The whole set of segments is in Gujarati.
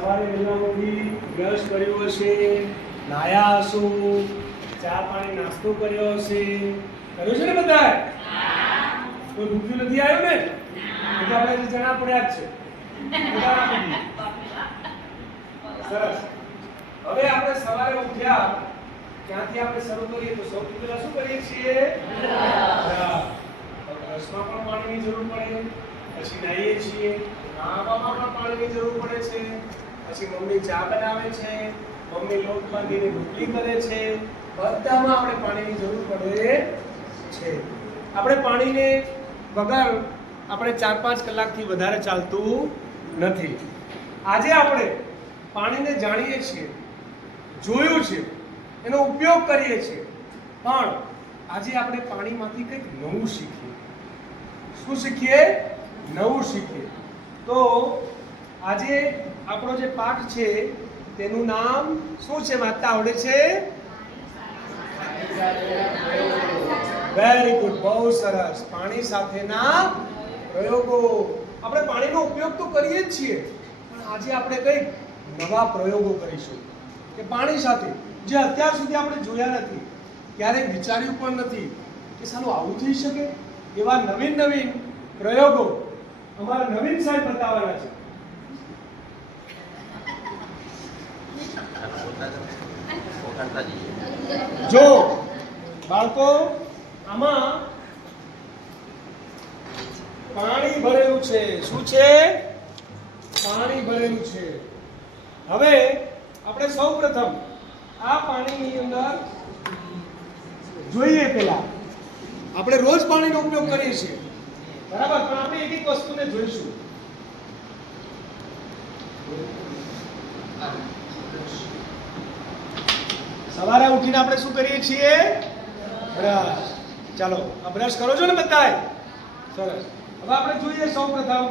સવારે વહેલા ઉઠી બ્રશ કર્યો હશે નાયા હશો, ચા પાણી નાસ્તો કર્યો હશે. કર્યો છે ને બધા કોઈ ભૂખ્યું નથી આવ્યું ને? એટલે આપણે જણા પડ્યા જ છે. સરસ. હવે આપણે સવારે ઉઠ્યા ક્યાંથી આપણે શરૂ કરીએ તો સૌથી પહેલા શું કરીએ છીએ? બ્રશ. બ્રશમાં પણ પાણીની જરૂર પડે. પછી નાહીએ છીએ. નાહવામાં પણ પાણીની જરૂર પડે છે. પછી મમ્મી ચા બનાવે છે, મમ્મી લોટ બાંધીને રોટલી કરે છે, બધામાં આપણે પાણીની જરૂર પડે છે. આપણે પાણીને વગર આપણે ચાર પાંચ કલાકથી વધારે ચાલતું નથી. આજે આપણે પાણીને જાણીએ છીએ, જોયું છે, એનો ઉપયોગ કરીએ છીએ. પણ આજે આપણે પાણીમાંથી કંઈક નવું શીખીએ. શું શીખીએ? નવું શીખીએ. તો આજે આપણો જે પાઠ છે, તેનું નામ શું છે માતા? આવડે છે? વેરી ગુડ બહુ સરસ. પાણી સાથેના પ્રયોગો. આપણે પાણીનો ઉપયોગ તો કરીએ જ છીએ, પણ આજે આપણે કંઈક નવા પ્રયોગો કરીશું. કે પાણી સાથે, જે અત્યાર સુધી આપણે જોયા નથી, ક્યારેય વિચાર્યું પણ નથી કે સાલું આવું થઈ શકે? એવા નવીન નવીન પ્રયોગો અમારા નવીન સાહેબ બતાવવાના છે. જો, બાળકો, આમાં પાણી ભરેલું છે. શું છે? પાણી ભરેલું છે. હવે આપણે સૌ પ્રથમ આ પાણીની અંદર જોઈએ પેલા આપણે રોજ પાણીનો ઉપયોગ કરીએ છીએ. બરાબર, પણ આપણે એક એક વસ્તુને જોઈશું. સવારે ઉઠીને આપણે શું કરીએ છીએ? બ્રશ. ચાલો, આ બ્રશ કરો છો ને બધાય? સરસ. હવે આપણે જોઈએ સૌ પ્રથમ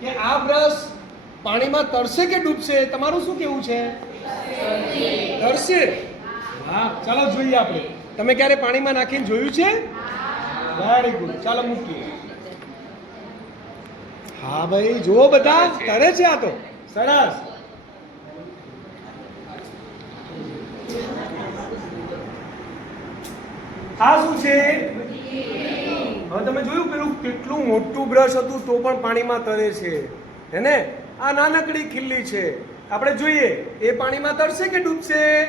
કે આ બ્રશ પાણીમાં તરશે કે ડૂબશે? તમારું શું કેવું છે? તરશે હા, ચાલો જોઈએ આપણે. તમે ક્યારે પાણીમાં નાખીને જોયું છે? વેરી ગુડ ચાલો મૂકીએ. હા ભાઈ, જુઓ બધા, તરે છે આ તો. સરસ. આ શું છે? હવે તમે જોયું પેલું કેટલું મોટું બ્રશ હતું તો પણ પાણીમાં તરે છે. હે ને? આ નાનકડી ખીલ્લી છે. આપણે જોઈએ, એ પાણીમાં તરશે કે ડૂબશે?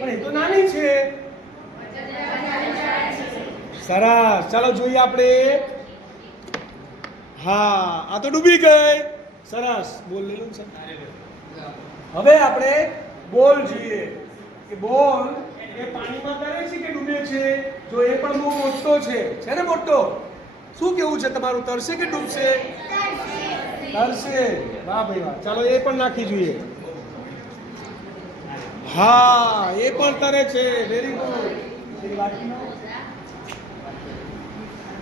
પણ એ તો નાની છે. સરસ. ચાલો જોઈએ આપણે. હા, આ તો ડૂબી ગઈ. સરસ. બોલ લેલું છે. હવે આપણે બોલ જોઈએ. કે બોલ એ પાણીમાં તરે છે કે ડૂબે છે? જો એ પણ બહુ મોટો છે. છે ને મોટો? શું કેવું છે તમારું? તરશે કે ડૂબશે? તરશે વાહ ભાઈ વાહ. ચાલો, એ પણ નાખી જોઈએ. હા, એ પણ તરે છે. વેરી ગુડ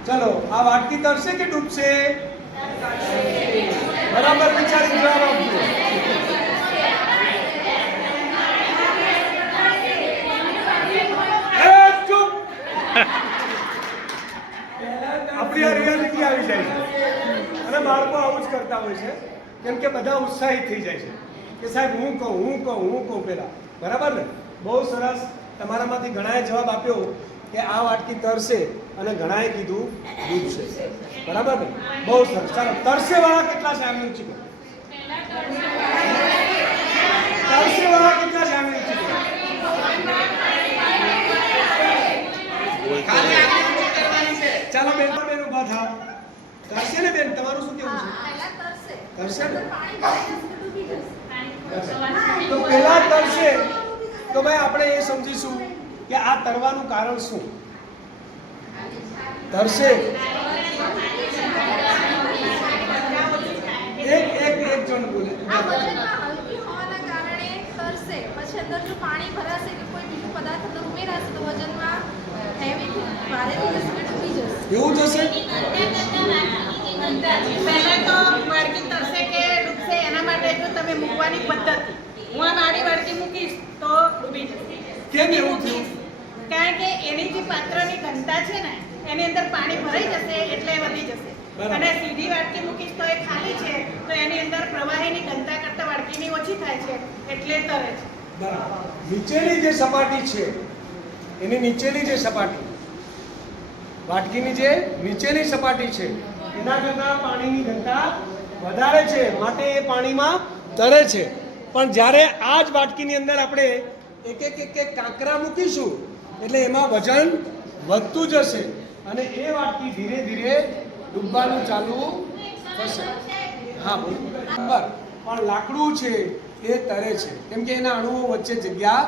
ચલો, આ વાટકી તરશે કે ડૂબશે? બરાબર વિચારી જવાબ આપજો એ ચૂપ આપણી રિયાલિટી આવી જાય છે. અને બાળકો આવું જ કરતા હોય છે. કેમ કે બધા ઉત્સાહિત થઈ જાય છે. કે સાહેબ, હું કહું હું કહું હું કહું પેલા બરાબર ને? બહુ સરસ તમારામાંથી ઘણાએ જવાબ આપ્યો કે આ વાટકી તરશે અને ઘણાએ કીધું ડૂબશે બરાબર ને? બહુ સરસ. ચાલો તરસે વાળા કેટલા છે? આમ ઊંચી. તરસે વાળા કેટલા છે? આમ ઊંચી. ચાલો બેન બેન ઊભા થાવ કરશે ને બેન? તમારું શું કેવું છે? કરશે ને? તો પહેલા તરશે. તો ભાઈ આપણે એ સમજીશું કે આ તરવાનું કારણ શું? તરશે. એક એક એક જણ બોલે. પાણી ભરાશે કે કોઈ બીજું પદાર્થ ઉમેરાશે તો વજનમાં એવું જશે પહેલા તો વાડકી તરશે કે ડૂબશે એના માટે જો તમે મૂકવાની પદ્ધતિ. હું આ મારી વાડકી મૂકીશ તો ડૂબી જશે. કેમ એવું થયું? કારણ કે એની જે પાત્રની ઘનતા છે ને એની અંદર પાણી ભરાઈ જશે એટલે વધી જશે. અને સીધી વાટકી મૂકીશ તો એ ખાલી છે તો એની અંદર પ્રવાહી ઓછી થાય છે એટલે તરે છે. બરાબર. નીચેની જે સપાટી છે એની નીચેની જે સપાટી, વાટકીની જે નીચેની સપાટી છે, એના કરતાં પાણીની ઘનતા વધારે છે, માટે એ પાણીમાં તરે છે. પણ જ્યારે આ જ વાટકીની અંદર આપણે એક એક એક એક કાંકરા મૂકીશું, એટલે એમાં વજન વધતું જશે અને એ વાટકી ધીરે ધીરે ડૂબવાનું ચાલુ થશે. હા બરાબર. પણ લાકડું છે એ તરે છે. કેમ કે એના અણુઓ વચ્ચે જગ્યા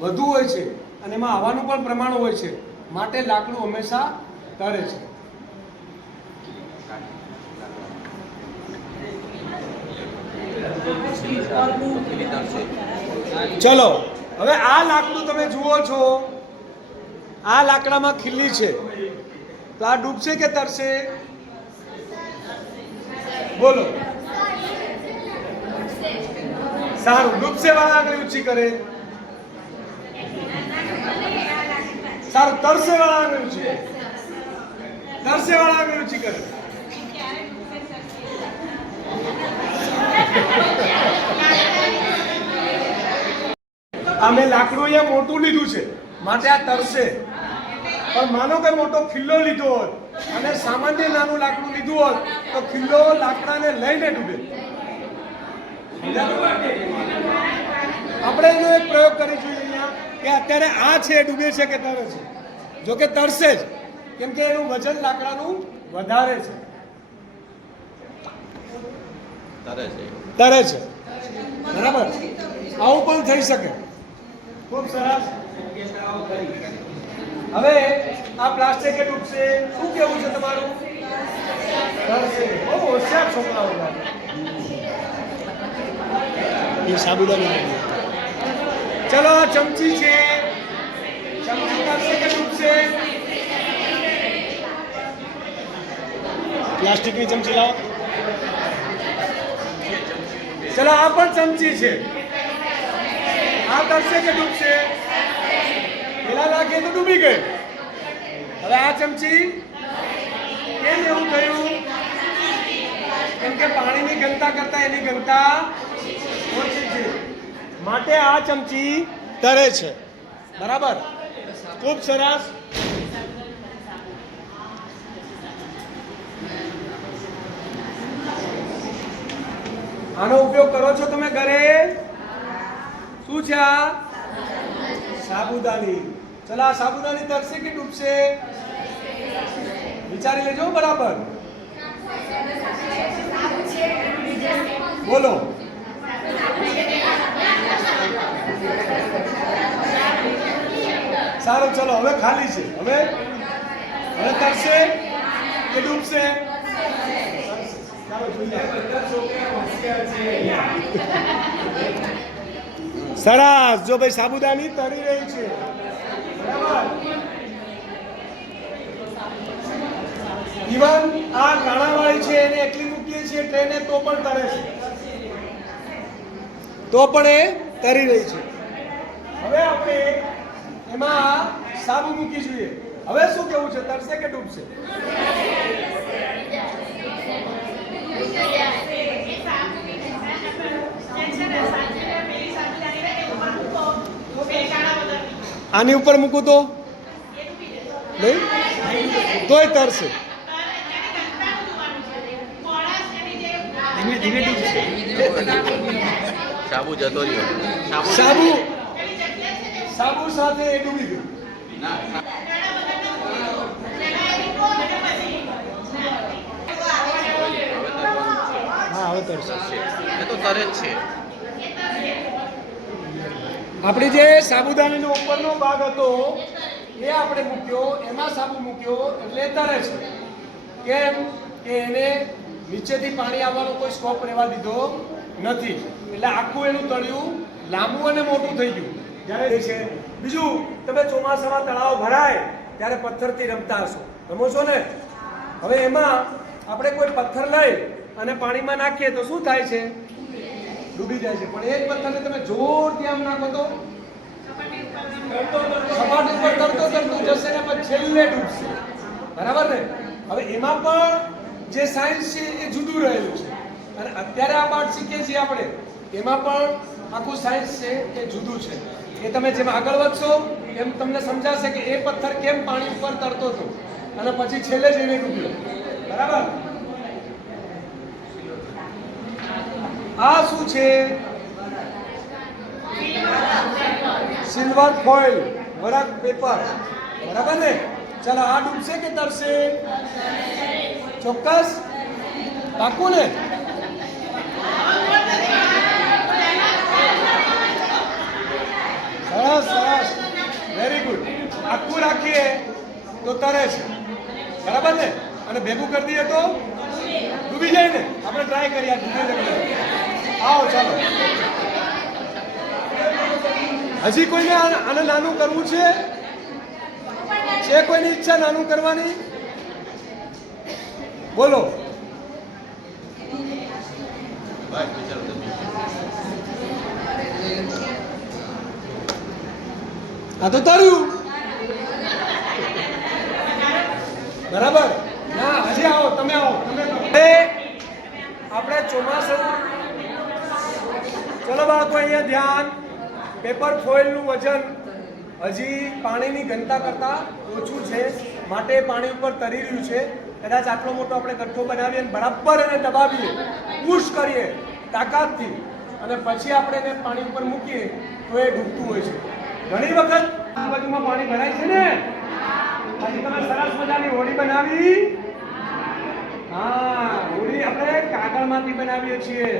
વધુ હોય છે. અને એમાં હવાનું પણ પ્રમાણ હોય છે. માટે લાકડું હંમેશા તરે છે. ચલો, હવે આ લાકડું તમે જુઓ છો. આ લાકડામાં ખીલ્લી છે. તો આ ડૂબશે કે તરશે? બોલો. સારું, ડૂબશે વાળા આગળ ઊંચી કરે. સારું તરસે વાળા આંગળી ઊંચી કરે. તરસે અમે લાકડું અહીંયા મોટું લીધું છે. માટે આ તરશે પણ માનો કે મોટો ખિલ્લો લીધો હોત અને સામાન્ય નાનું લાકડું લીધું હોત, તો ખિલ્લો લાકડાને લઈને ડૂબે. આપણે એનો એક પ્રયોગ કરી જોઈએ અહીંયા કે અત્યારે આ છે એ ડૂબે છે કે તરે છે? જો કે તરશે જ. કેમ કે એનું વજન લાકડાનું વધારે છે. તરે છે. તરે છે. બરાબર? આવું પણ થઈ શકે. ખૂબ સરસ. હવે આ પ્લાસ્ટિક કે ડૂબશે? શું કેવું છે તમારું? તરશે. બહુ હોશિયાર છોકરાઓ સાબુદાની ચલો આ ચમચી છે ચમચી કાપશે કે ડૂબશે પ્લાસ્ટિકની ચમચી લાવો ચલો આ પણ ચમચી છે આ કરશે કે ડૂબશે પેલા લાગે તો ડૂબી ગઈ હવે આ ચમચી કેમ એવું થયું કેમ કે પાણીની ઘનતા કરતા એની છે માટે આ ચમચી તરે છે. બરાબર? ખૂબ સરસ. આનો ઉપયોગ કરો છો તમે ઘરે? શું છે આ? સાબુદાની. ચલો આ સાબુદાની તરશે કે ડૂબશે? વિચારી લેજો બરાબર. બોલો. સારું, ચલો, હવે ખાલી છે. હવે હવે તરશે કે ડૂબશે? સરસ. જો ભાઈ સાબુદાની તરી રહી છે. ઇવન આ કાણાવાળી છે એને એટલી મૂકીએ છીએ, ટ્રેને તો પણ તરે છે. તો પણ એ તરી રહી છે. હવે આપણે એમાં સાબુ મૂકી જોઈએ. હવે શું કેવું છે? તરશે કે ડૂબશે આની ઉપર મૂકું તો? નહીં? તોય તરશે સાબુ જતો રહ્યો. સાબુ સાબુ. સાથે એ ડૂબી ગયું. ના. હા હવે તરશે એ તો તરે જ છે. આપણે જે સાબુદાણીનો ઉપરનો ભાગ હતો એ આપણે મૂક્યો એમાં સાબુ મૂક્યો એટલે તરે છે કેમ? કે એને નીચેથી પાણી આવવાનો કોઈ સ્કોપ રહેવા દીધો. નથી. એટલે આખું એનું તળિયું લાંબુ અને મોટું થઈ ગયું. જ્યારે છે, બીજું, તમે ચોમાસામાં તળાવ ભરાય, ત્યારે પથ્થરથી રમતા હશો. રમો છો ને? હવે એમાં આપણે કોઈ પથ્થર લઈ અને પાણીમાં નાખીએ તો શું થાય છે? ડૂબી જાય છે. પણ એ જ પથ્થરને તમે જોરથી આમ નાખો તો? સપાટી ઉપર તરતો તરતો જશે ને પછી છેલ્લે ડૂબશે. બરાબર ને? હવે એમાં પણ જે સાયન્સ છે એ જુદું રહેલું છે. અને અત્યારે આ પાઠ શીખીએ છીએ આપણે. એમાં પણ આખું સાયન્સ છે એ જુદું છે. એ તમે જેમ આગળ વધશો, એમ તમને સમજાશે કે એ પથ્થર કેમ પાણી ઉપર તરતો હતો. અને પછી છેલ્લે જઈને ડૂબ્યો બરાબર? આ શું છે? સિલ્વર ફોઇલ વરક પેપર બરાબર ને? ચાલો, આ ડૂબશે કે તરશે? ચોક્કસ? પાકું ને? સરસ વેરી ગુડ આખું રાખીએ તો તરે છે. બરાબર ને? અને ભેગું કરી દઈએ તો ડૂબી જાય ને? આપણે ટ્રાય કરીએ આવો, ચાલો. હજી કોઈને આને નાનું કરવું છે? છે કોઈની ઈચ્છા નાનું કરવાની? બોલો. બસ વિચારો તમે આ તો તર્યું બરાબર? ના, હજી આવો, તમે આવો, તમે આપણે ચોમાસું. ચલો બાળકો, અહીંયા ધ્યાન. પેપર ફોઇલનું વજન હજી પાણીની ઘનતા કરતાં ઓછું છે. માટે પાણી ઉપર તરી રહ્યું છે. કદાચ આટલો મોટો આપણે ગઠ્ઠો બનાવીએ અને બરાબર એને દબાવીએ. પુશ કરીએ, તાકાતથી. અને પછી આપણે એને પાણી ઉપર મૂકીએ, તો એ ડૂબતું હોય છે. ઘણી વખત આ બાજુમાં પાણી ભરાય છે ને? પછી તમે સરસ મજાની હોડી બનાવી. હા, હોડી આપણે કાગળમાંથી બનાવીએ છીએ.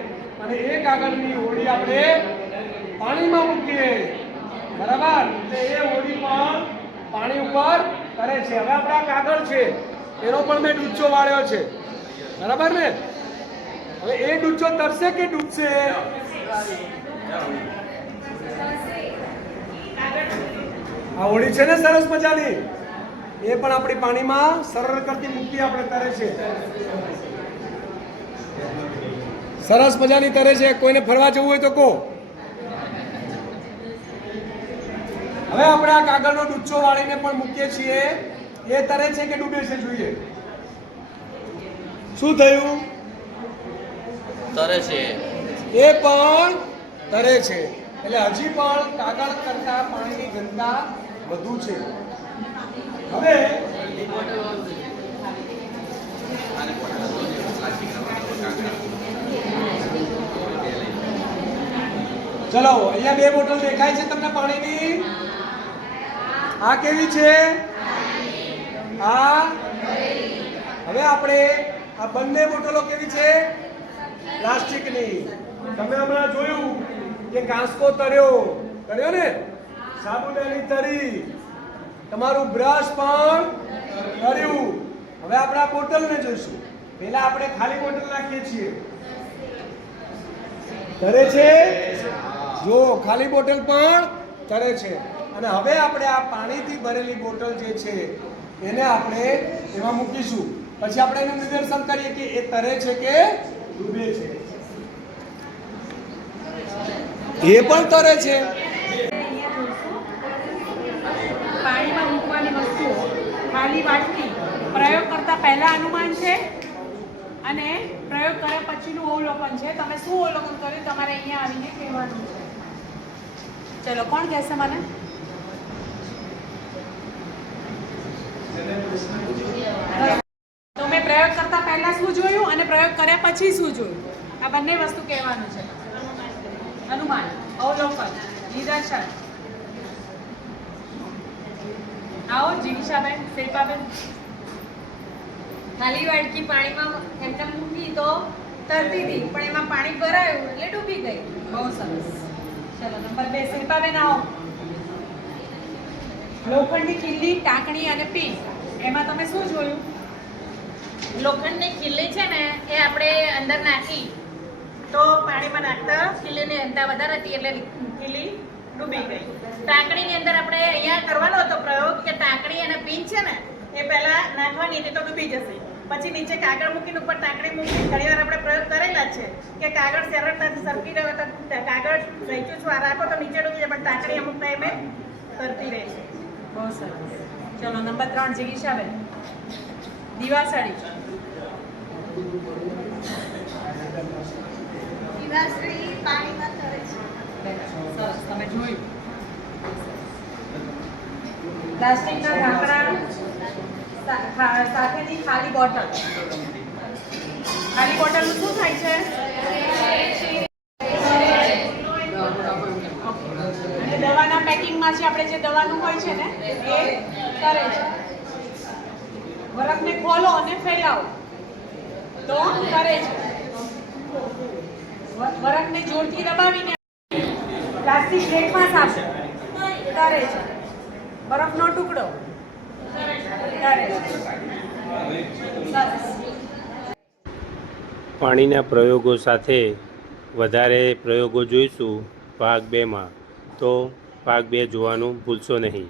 અને એ કાગળની હોડી આપણે પાણીમાં મૂકીએ. બરાબર? એટલે એ હોડી પણ પાણી ઉપર કરે છે. હવે આપણે કાગળ છે, એનો પણ મેં ડૂચો વાળ્યો છે. બરાબર ને? હવે એ ડૂચો તરશે કે ડૂબશે? આ હોળી છે ને સરસ મજાની? એ પણ આપણી પાણીમાં સરળ કરતી મુક્તિ આપણે તરે છે. સરસ મજાની તરે છે. કોઈને ફરવા જવું હોય તો કહો. હવે આપણે આ કાગળનો ડૂચો વાળીને પણ મૂકીએ છીએ. એ તરે છે કે ડૂબે છે જોઈએ. શું થયું? તરે છે. એ પણ તરે છે. એટલે હજી પણ કાગળ કરતા પાણીની ઘનતા વધુ છે. હવે ચલો, અહીંયા બે બોટલ દેખાય છે તમને પાણીની? આ કેવી છે? આ? હવે આપણે આ બંને બોટલો કેવી છે? પ્લાસ્ટિકની. તમે હમણાં જોયું. કે કાંસકો તર્યો. તર્યો ને? સાબુદાની તરી. તમારું બ્રશ પણ તર્યું. હવે આપણે આ બોટલને જોઈશું. પહેલા આપણે ખાલી બોટલ નાખીએ છીએ. તરે છે? જો, ખાલી બોટલ પણ તરે છે. અને હવે આપણે આ પાણીથી ભરેલી બોટલ જે છે, એને આપણે એમાં મૂકીશું. પછી આપણે એનું નિદર્શન કરીએ કે એ તરે છે કે ડૂબે છે. એ પણ તરે છે. પ્રયોગ કરતા પહેલા અનુમાન છે અને પ્રયોગ કર્યા પછીનું અવલોકન છે. તમે શું અવલોકન કર્યું? તમારે અહીંયા આવીને કહેવાનું છે. ચલો, કોણ કહેશે મને? તો મેં પ્રયોગ કરતા પહેલા શું જોયું અને પ્રયોગ કર્યા પછી શું જોયું? આ બંને વસ્તુ કહેવાનું છે. અનુમાન અવલોકન નિદર્શન આવો જીવિશાબેન શિલ્પાબેન ખાલી વાડકી પાણીમાં એમને મૂકી તો તરતી હતી પણ એમાં પાણી ભરાયું એટલે ડૂબી ગઈ. બહુ સરસ. ચલો, નંબર બે શિલ્પાબેન આવો. લોખંડની કિલ્લી ટાંકણી અને પી એમાં તમે શું જોયું? લોખંડની કિલ્લી છે ને, એ આપણે અંદર નાખી. તો પાણીમાં નાખતા ખીલીની અંતા વધારે હતી એટલે ખીલી ડૂબી ગઈ. ટાંકણીની અંદર આપણે અહીંયા કરવાનો હતો પ્રયોગ કે ટાંકણી અને પીન છે ને, એ પહેલાં નાખવાની હતી તો ડૂબી જશે. પછી નીચે કાગળ મૂકીને ઉપર ટાંકણી મૂકી ઘણી વાર આપણે પ્રયોગ કરેલા છે કે કાગળ સરળતાથી સરકી રહ્યો તો કાગળ વહેંચ્યું છું, આ રાખો તો નીચે ડૂબી જાય, પણ ટાંકણી અમુક ટાઈમે તરતી રહે છે. બહુ સરસ. ચલો, નંબર ત્રણ જિગીશાબેન દિવાસળી. દિવાસળી પાણીમાં તરે છે. સરસ તમે જોયું? પ્લાસ્ટિકના ઢાંકણા સાથેની ખાલી બોટલ. ખાલી બોટલનું શું થાય છે? અને દવાના પેકિંગમાં જે આપણે જે દવાનું હોય છે ને એ કરે છે. બરફને ખોલો અને ફેલાવો. તો કરે છે. બ- જોરથી દબાવીને પ્લાસ્ટિક પ્લેટમાં સાફ કરે છે. બરફનો ટુકડો પાણીના પ્રયોગો સાથે વધારે પ્રયોગો જોઈશું ભાગ બેમાં. તો ભાગ બે જોવાનું ભૂલશો નહીં.